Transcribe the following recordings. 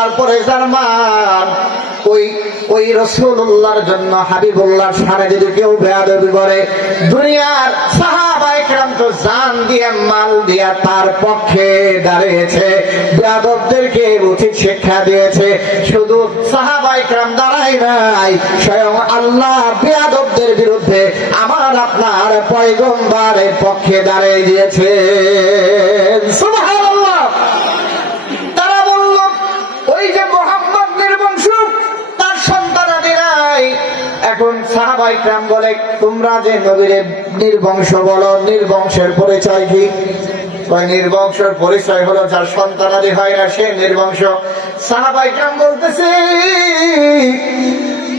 আল্লাহর পরে যার মান ওই ওই রসুল্লাহর জন্য হাবিবুল্লাহর সামনে যদি কেউ বেয়াদবি করে, দুনিয়ার সাহাবাই তো জান দিয়ে, মাল দিয়া তার পক্ষে দাঁড়িয়েছে। বেয়াদবদেরকে উচিত শিক্ষা দিয়েছে। শুধু সাহাবাই ক্রাম দাঁড়াই নাই, স্বয়ং আল্লাহ বেয়াদবদের বিরুদ্ধে আমার আপনার পয়গম্বারের পক্ষে দাঁড়িয়ে দিয়েছে সুবহানাল্লাহ। সাহাবাই বলে, তোমরা যে নবীর নির্বংশ বলো, নির্বংশের পরিচয় কি? নির্বংশের পরিচয় হলো যার সন্তানাদি হয় না, সে নির্বংশ। সাহাবাই ক্রাম বলতেছে,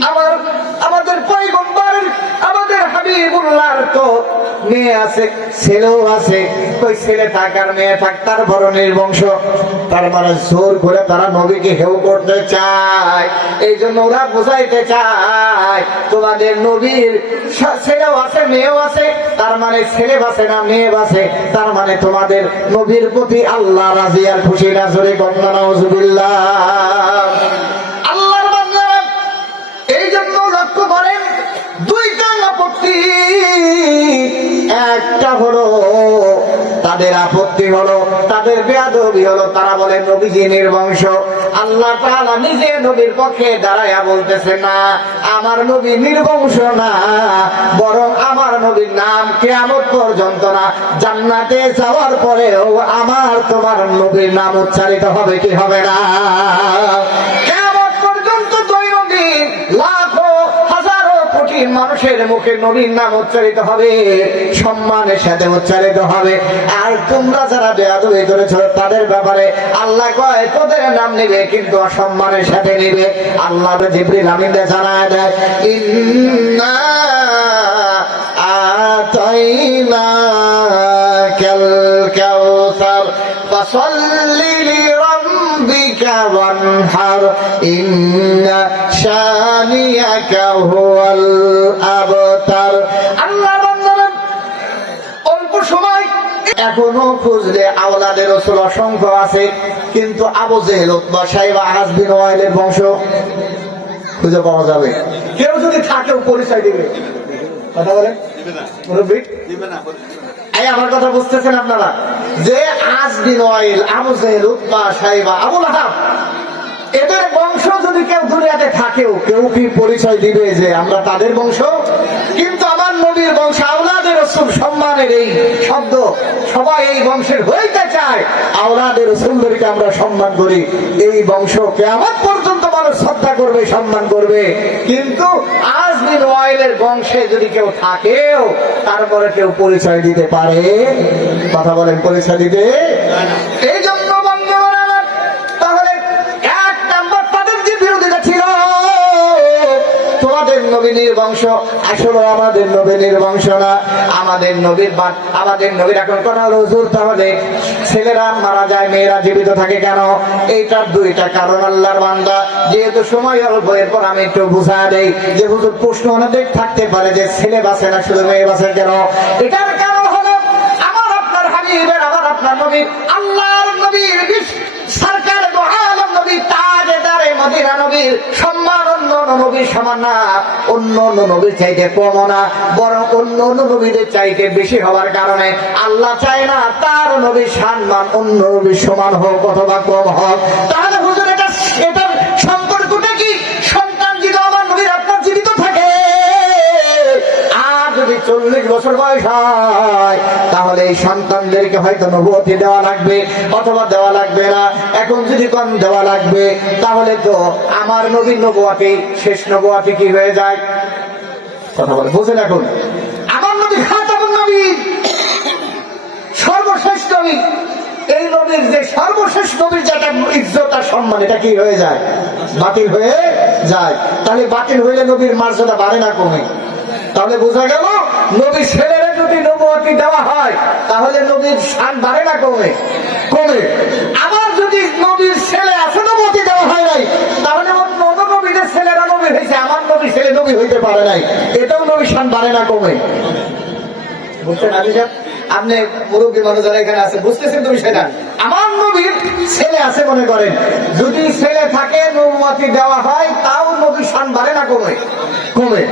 আমার, আমাদের পৈগম্বর আমাদের হাবিবুল্লাহর তো মেয়ে আছে, ছেলেও আছে। ওই ছেলে মেয়ে থাক, তার বড় নির্বংশ। তার মানে জোর করে তারা নবীকে হেউ করতে চায়। এই জন্য ওরা চায়, তোমাদের নবীর ছেলেও আছে, মেয়েও আছে। তার মানে ছেলে বাসে না, মেয়ে বাসে। তার মানে তোমাদের নবীর প্রতি আল্লাহ রাজি আর খুশি না, জোরে বান্দারা এই জন্য লক্ষ্য করেন দুইটা আপত্তি একটা হলো, তাদের আপত্তি হলো, তাদের বেয়াদবি হলো। তারা বলে, নবীজি নির্বংশ। আল্লাহ তাআলা নিজে নবীর পক্ষে দাঁড়াইয়া বলতেছে, না, আমার নবী নির্বংশ না, বরং আমার নবীর নাম কেয়ামত পর্যন্ত না। জান্নাতে যাওয়ার পরেও আমার তোমার নবীর নাম উচ্চারিত হবে কি হবে না? এই মানুষের মুখে নবীর নাম উচ্চারিত হবে, সম্মানের সাথে উচ্চারিত হবে। আর তোমরা যারা বেয়াদবি করেছ, তাদের ব্যাপারে আল্লাহ কয়, তোদের নাম নিবে কিন্তু অসম্মানের সাথে নিবে। আল্লাহ জিবরিল আমিনদের জানায় দেয়, ইন্না আতাইনা কাল কাউসার ইন্না এখনও খুঁজলে আওলাদের রসুল অসংখ্য আছে কিন্তু আবু জেহেল সাহেব বংশ খুঁজে পাওয়া যাবে। কেউ যদি থাকে পরিচয় দিবে। কথা আপনারা? যে আজ বিন আবু জেহেল উৎপা সাহেবা আবুল আহাব এদের বংশ যদি কেউ দুনিয়াতে থাকেও কেউ কি পরিচয় দিবে যে আমরা তাদের বংশ? কিন্তু আমার নবীর বংশ আওলাদের রসুল সম্মানের এই শব্দ সবাই এই বংশের হইতে চায়। আওলাদের রসুলদেরকে আমরা সম্মান করি। এই বংশ কেমন পর্যন্ত মানুষ শ্রদ্ধা করবে সম্মান করবে। কিন্তু আজ বিন ওয়াইলের বংশে যদি কেউ থাকেও তারপরে কেউ পরিচয় দিতে পারে। কথা বলেন পরিচয় দিতে? এই জন্য নবীনের বংশ। আসলে আমাদের নবীনের বংশ না, আমাদের নবীর বাদ আমাদের নবীর এখন কথা হলো, হুজুর তাহলে ছেলেরা মারা যায়, মেয়েরা জীবিত থাকে কেন? এইটার দুইটা কারণ আল্লাহর বান্দা। যেহেতু সময় অল্প, এরপর আমি একটু বুঝা দেই যে হুজুর প্রশ্ন অনেক থাকতে পারে যে ছেলে বাসে না, শুধু মেয়ে বাসে কেন? এটার কারণ হলো, আমার আপনার হাবিবের, আমার আপনার নবী আল্লাহর নবীর বিশ- সরকার গো আলম নবী তাজেদারে মদিনা নবীর সম্মান অন্য নবীর সমান না। অন্য অন্য নবীর চাইতে কম না। বরং অন্য অন্য নবীদের চাইতে বেশি হওয়ার কারণে আল্লাহ চায় না তার নবীর সম্মান অন্য নবীর সমান হোক অথবা কম হোক। তাহলে বছর বয়স হয়, তাহলে এই সন্তানদেরকে হয়তো নবুয়তি দেওয়া লাগবে, অথবা দেওয়া লাগবে না। এখন যদি কম দেওয়া লাগবে, তাহলে তো আমার নবীর নবুয়াতি, শেষ নবুয়াতি কি হয়ে যায়? কথা বলে বুঝেন এখন। আমার নবী খাতাবুন নবী সর্বশেষ নবী। এই নবীর যে সর্বশেষ নবীর যেটা ইজ্জত আর সম্মান, এটা কি হয়ে যায়? বাতিল হয়ে যায়। তাহলে বাতিল হইলে নবীর মর্যাদা বাড়ে না কমে। তাহলে বোঝা গেল নবীর ছেলেরা যদি নবুয়াতি দেওয়া হয়, তাহলে নবীর শান বাড়ে না কমে? কমে। আবার যদি নবীর ছেলে আছে নবুয়াতি দেওয়া হয় নাই, তাহলে নবীদের ছেলেরা নবী হয়েছে, আমার নবীর ছেলে নবী হইতে পারে নাই। এটাও নবীর বাড়ে না কমে। নবীর ছেলে আছে মনে করেন। যদি ছেলে থাকে নবুয়াতি দেওয়া হয়, তাও নবী শান বাড়ে না কমে। কমে।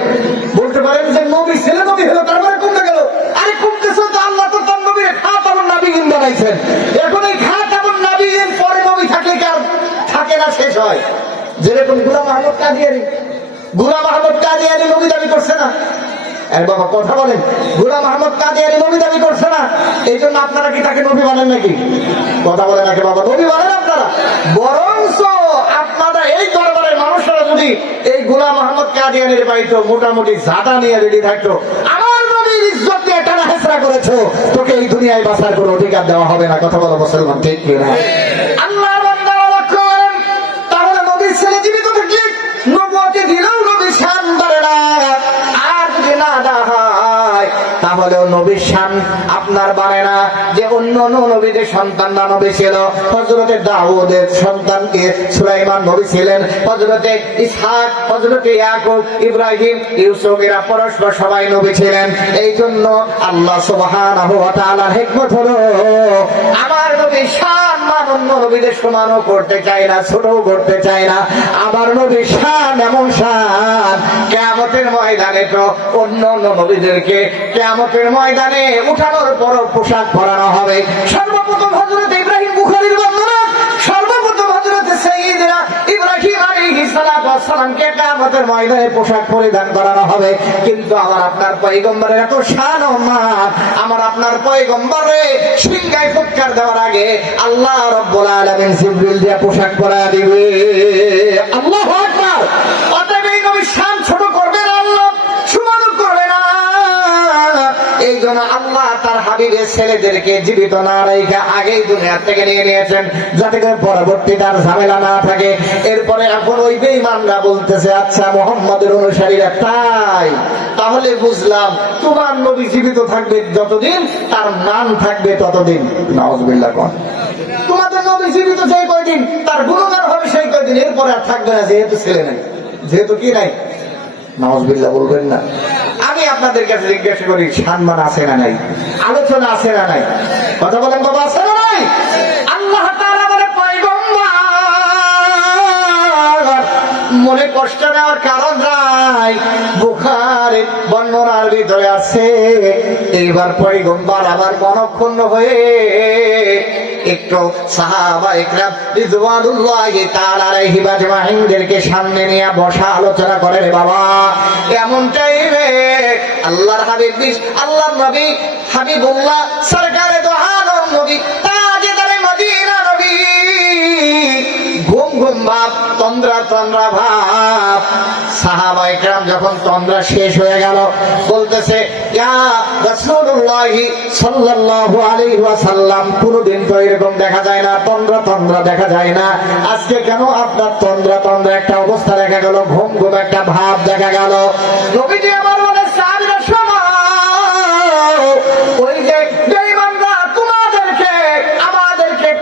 বলতে পারেন যে নবী ছেলে নবী হলো তারপরে কমতে গেল। আরে কমতেছে তো আল্লাহ তো তার নবীর খাতামুন নাবিগিন বানাইছেন। এখন এই খাতামুন নাবিগিন পরে নবী থাকলে কি আর থাকে না, শেষ হয়। যেরকম গুলাম আহমদ কাদিয়ারি গুলাম আহমদ কাদিয়ারি নবী দাবি করছে না? আরে বাবা, কথা বলেন। গুলাম আহমদ কাদিয়ারি নবী দাবি করছে না? এই জন্য আপনারা কি তাকে নবী বানেন নাকি? কথা বলেন নাকি বাবা, নবী বানেন আপনারা। বরঞ্চ আপনারা এই মানুষরা যদি এই গুলাম আহমদ কাদিয়ানের বাড়িতে মোটামুটি ঝাঁটা নিয়ে রেডি থাকতো। আমার নবীর ইজ্জত নিয়ে টানা হেসরা করেছ। তোকে এই দুনিয়ায় বাঁচার কোনো অধিকার দেওয়া হবে না। কথা বলো মুসলমান, ঠিক কি না তাহলেও নবীর শান আপনার বাড়ে না যে অন্য নবীদের সন্তানরা নবী ছিল। হজরতে দাউদের সন্তানকে সুলাইমান নবী ছিলেন। হজরতে ইসহাক হজরতে ইয়াকুব, ইব্রাহিম ইউসুফ এরা পরস্পর সবাই নবী ছিলেন। এই জন্য আল্লাহ সুবহানাহু ওয়া তাআলার হিকমত হলো, আমার নবী শান অন্য নবীদের সমানও করতে চাই না, ছোটও করতে চাই না। আমার নবী শান এমন শান, কেয়ামতের ময়দানে তো অন্য অন্য নবীদেরকে কেয়ামতের ময়দানে উঠানোর পর পোশাক পরানো হবে। সর্বপ্রথম হজরত ইব্রাহিম বুখারীর বর্ণনা সর্বপ্রথম হজরত সাইয়্যিদনা ইব্রাহিম ময়দানে পোশাক পরিধান করানো হবে। কিন্তু আমার আপনার এত আমার আপনার পয়গম্বরে সিংহায় ফুৎকার দেওয়ার আগে আল্লাহ রব্বুল আলামিন জিবরিল পোশাক পরা দিবে। আল্লাহু আকবার! তার ছেলেদেরকে জীবিত না রেখে আগেই দুনিয়া থেকে নিয়ে নিয়েছেন, যাতে করে পরবর্তী তার ঝামেলা না থাকে। এরপরে এখন ওই বেঈমানরা বলতেছে আচ্ছা মোহাম্মদের অনুসারীরা তাই। তাহলে বুঝলাম, তোমার নবী জীবিত থাকবে যতদিন, তার নাম থাকবে ততদিন। নওয়াজবিল্লাহ কন? তোমাদের নবী জীবিত সেই কয়দিন, তার গুণগান হবে সেই কয়দিন। এরপরে আর থাকবে না, যেহেতু ছেলে নাই। যেহেতু কি নাই? নওয়াজবিল্লাহ বলবেন না। আমি আপনাদের কাছে জিজ্ঞাসা করি, সম্মান আছে না নাই? আলোচনা আছে না নাই? কথা বলেন, বাবা, আছে না নাই? আল্লাহ মনে কষ্ট নেওয়ার কারণ নাই। বুখারের বর্ণনার ভিতরে আছে, এইবার পয়গম্বর আমার মনক্ষুণ্ণ হয়ে একটু সাহাবা রিজওয়ানুল্লাহি তাআলা আলাইহি সামনে নিয়ে বসা আলোচনা করে রে বাবা। এমন টাইমে আল্লাহর হাবিব আল্লাহর নবী, হাবিবুল্লাহ, সরকারে দো আলম নবী, তাজেদারে মদিনা নবী। ঘুম ঘুম ভাব তন্দ্রা তন্দ্রা ভাব। সাহাবা যখন তন্দ্রা শেষ হয়ে গেল, বলতেছে কোনদিন তো এরকম দেখা যায় না, তন্দ্রা তন্দ্রা দেখা যায় না। আজকে কেন আপনার তন্দ্রা তন্দ্রা একটা অবস্থা দেখা গেল, ঘুম ঘুম একটা ভাব দেখা গেল? নবীজি আমার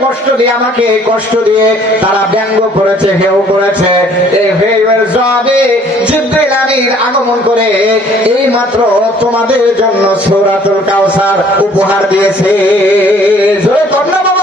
কষ্ট দিয়ে আমাকে এই কষ্ট দিয়ে তারা ব্যঙ্গ করেছে হেউ করেছে। আগমন করে এই মাত্র তোমাদের জন্য সূরাতুল কাউসার উপহার দিয়েছে। বাবা।